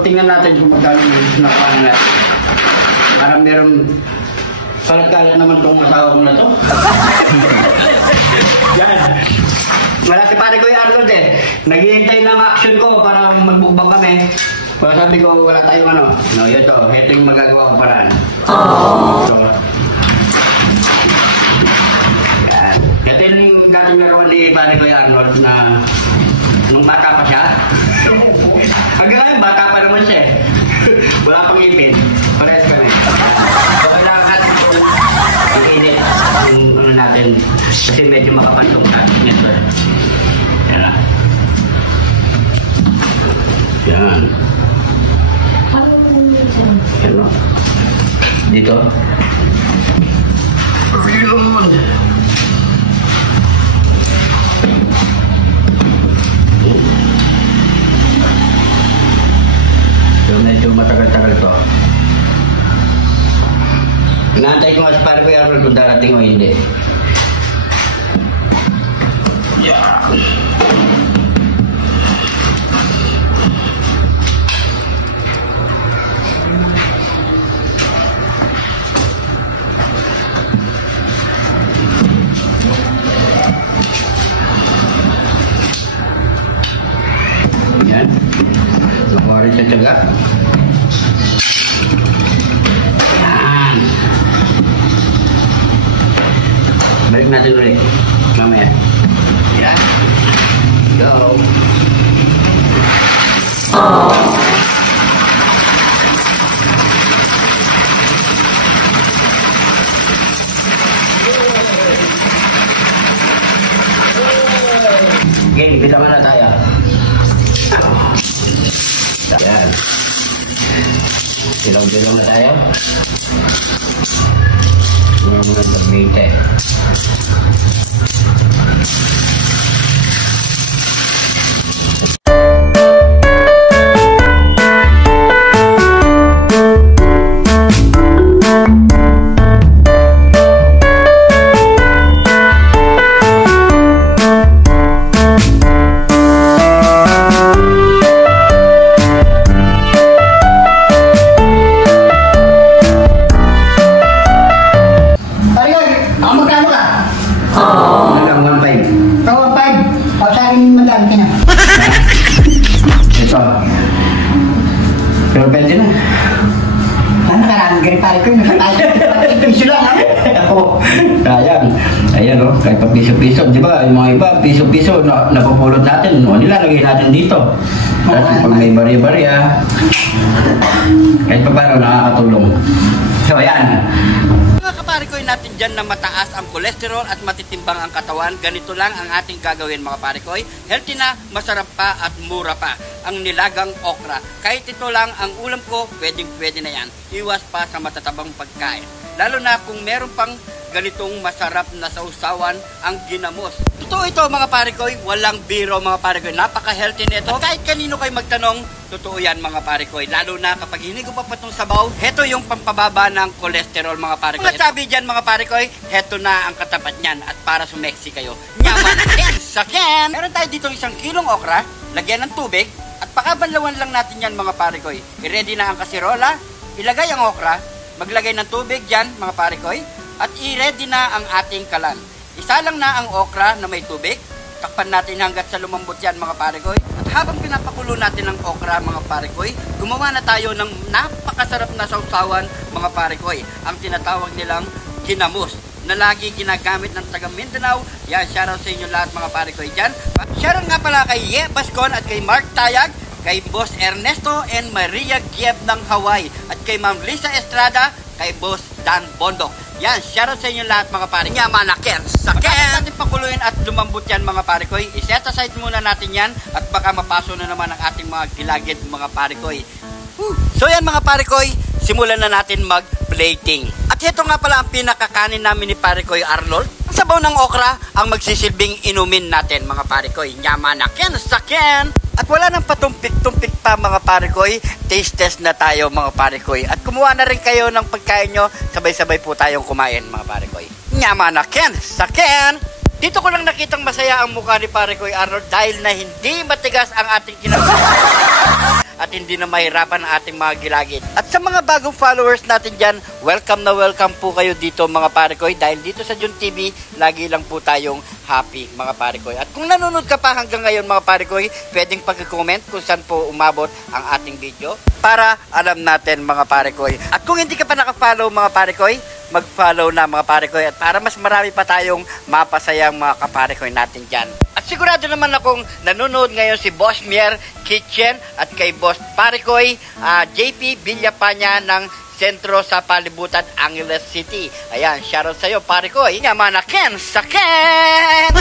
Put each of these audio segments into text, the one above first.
tingnan natin kung magkano yung nakuha na natin. Parang meron kalat-kalat naman tong asawa ko na to. Yan. Wala si pare ko yung Arnold eh. Naghihintay ng action ko para magbukbang kami. Pero sabi ko, wala tayong ano. No, yun to. Ito yung magagawa ko paraan. So, yan. Ito yung dating larawan ni pare ko yung Arnold na nung bata pa siya. Hanggang ngayon, bata pa naman siya eh. Wala pang ipin. Parehas kami. So, kailangan natin yung init yung ano natin. Kasi medyo makapantong natin nito. Yan na. Yan. Yan o. Dito. Ayun. So, medyo matagal-tagal to. Inaantay ko mas para ko yung kung darating o hindi. Yeah. Yan. Nakuha rin siya tiyaga. Yan. Balik natin ulit. Mamaya. Yan. Go. Okay, bilangan na tayo. Yan. Bilang-bilang na tayo. Nagminte. Pero pwede na. Sana karami ganit tayo ko yung nakatayo. Piso lang ha? Oo. Ayan. Ayan o. Kahit pa piso-piso. Di ba? Yung mga iba, piso-piso napupulot natin. O, nilalagay natin dito. Tapos pag may bari-bari kahit pa paano nakakatulong. So ayan. Mga kaparikoy natin dyan na mataas ang kolesterol at matitimbang ang katawan, ganito lang ang ating gagawin mga parikoy. Healthy na, masarap pa at mura pa ang nilagang okra. Kahit ito lang ang ulam ko, pwede na yan. Iwas pa sa matatabang pagkain. Lalo na kung meron pang ganitong masarap na sausawan ang ginamos. Totoo ito mga parikoy, walang biro mga parikoy. Napaka-healthy nito. Kahit kanino kayo magtanong, totoo yan mga parikoy. Lalo na kapag hinigo pa itong sabaw, heto yung pampababa ng kolesterol mga parikoy. Mga sabi dyan mga parikoy, heto na ang katapat niyan at para sumeksi kayo. Nyaman again, sakin! Meron tayo dito 1 kilong okra, lagyan ng tubig, at pakabanlawan lang natin yan mga parikoy. I-ready na ang kasirola, ilagay ang okra, maglagay ng tubig dyan mga parikoy, at i-ready na ang ating kalan. Isa lang na ang okra na may tubig. Takpan natin hanggat sa lumambot yan mga parikoy. At habang pinapakulo natin ang okra mga parikoy, gumawa na tayo ng napakasarap na sausawan mga parikoy. Ang tinatawag nilang ginamos na lagi ginagamit ng taga Mindanao. Yan, shoutout sa inyo lahat mga parikoy dyan. Shoutout nga pala kay Ye Bascon at kay Mark Tayag, kay Boss Ernesto and Maria Gieb ng Hawaii, at kay Ma'am Lisa Estrada, kay Boss Dan Bondok. Yan, shoutout sa inyo lahat mga pare. Yaman na ken, saken! Pagkatapos natin pakuluin at lumambot yan mga parikoy, iset aside muna natin yan at baka mapaso na naman ang ating mga gilagid mga parikoy. So yan mga parikoy, simulan na natin mag-plating. At ito nga pala ang pinakakanin namin ni parikoy Arnold. Ang sabaw ng okra ang magsisilbing inumin natin mga parikoy. Yaman na ken, saken! At wala nang patumpik-tumpik pa mga parikoy, taste test na tayo mga parikoy. At kumuha na rin kayo ng pagkain nyo, sabay-sabay po tayong kumain mga parikoy. Nyama na ken, saken! Dito ko lang nakitang masaya ang mukha ni parikoy Arnold dahil na hindi matigas ang ating kinakain. at hindi na mahirapan ang ating mga gilagid. At sa mga bagong followers natin dyan, welcome na welcome po kayo dito mga pare koy, dahil dito sa Jun TV, lagi lang po tayong happy mga pare koy. At kung nanonood ka pa hanggang ngayon mga pare koy, pwedeng pag-comment kung saan po umabot ang ating video para alam natin mga pare koy. At kung hindi ka pa naka-follow mga pare koy, mag-follow na mga pare koy, at para mas marami pa tayong mapasayang mga kapare koy natin dyan. At sigurado naman akong nanonood ngayon si Boss Mier Kitchen at kay Boss pare koy JP Villapanya ng sentro sa palibutan Angeles City. Ayan, shoutout sa'yo pare koy. Yaman na Ken sa Ken!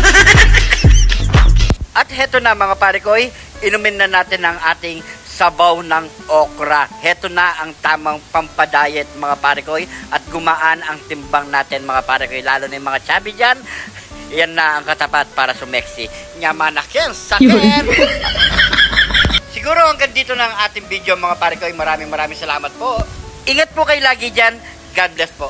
At heto na mga pare koy, inumin na natin ang ating sabaw ng okra. Heto na ang tamang pampadayet mga pare koy, at gumaan ang timbang natin mga pare koy, lalo na yung mga chubby dyan. Yan na ang katapat para sumeksi. Nyamanakin, sakin! Siguro hanggang dito na ang ating video mga pare koy. Maraming salamat po. Ingat po kayo lagi dyan. God bless po.